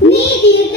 നീതി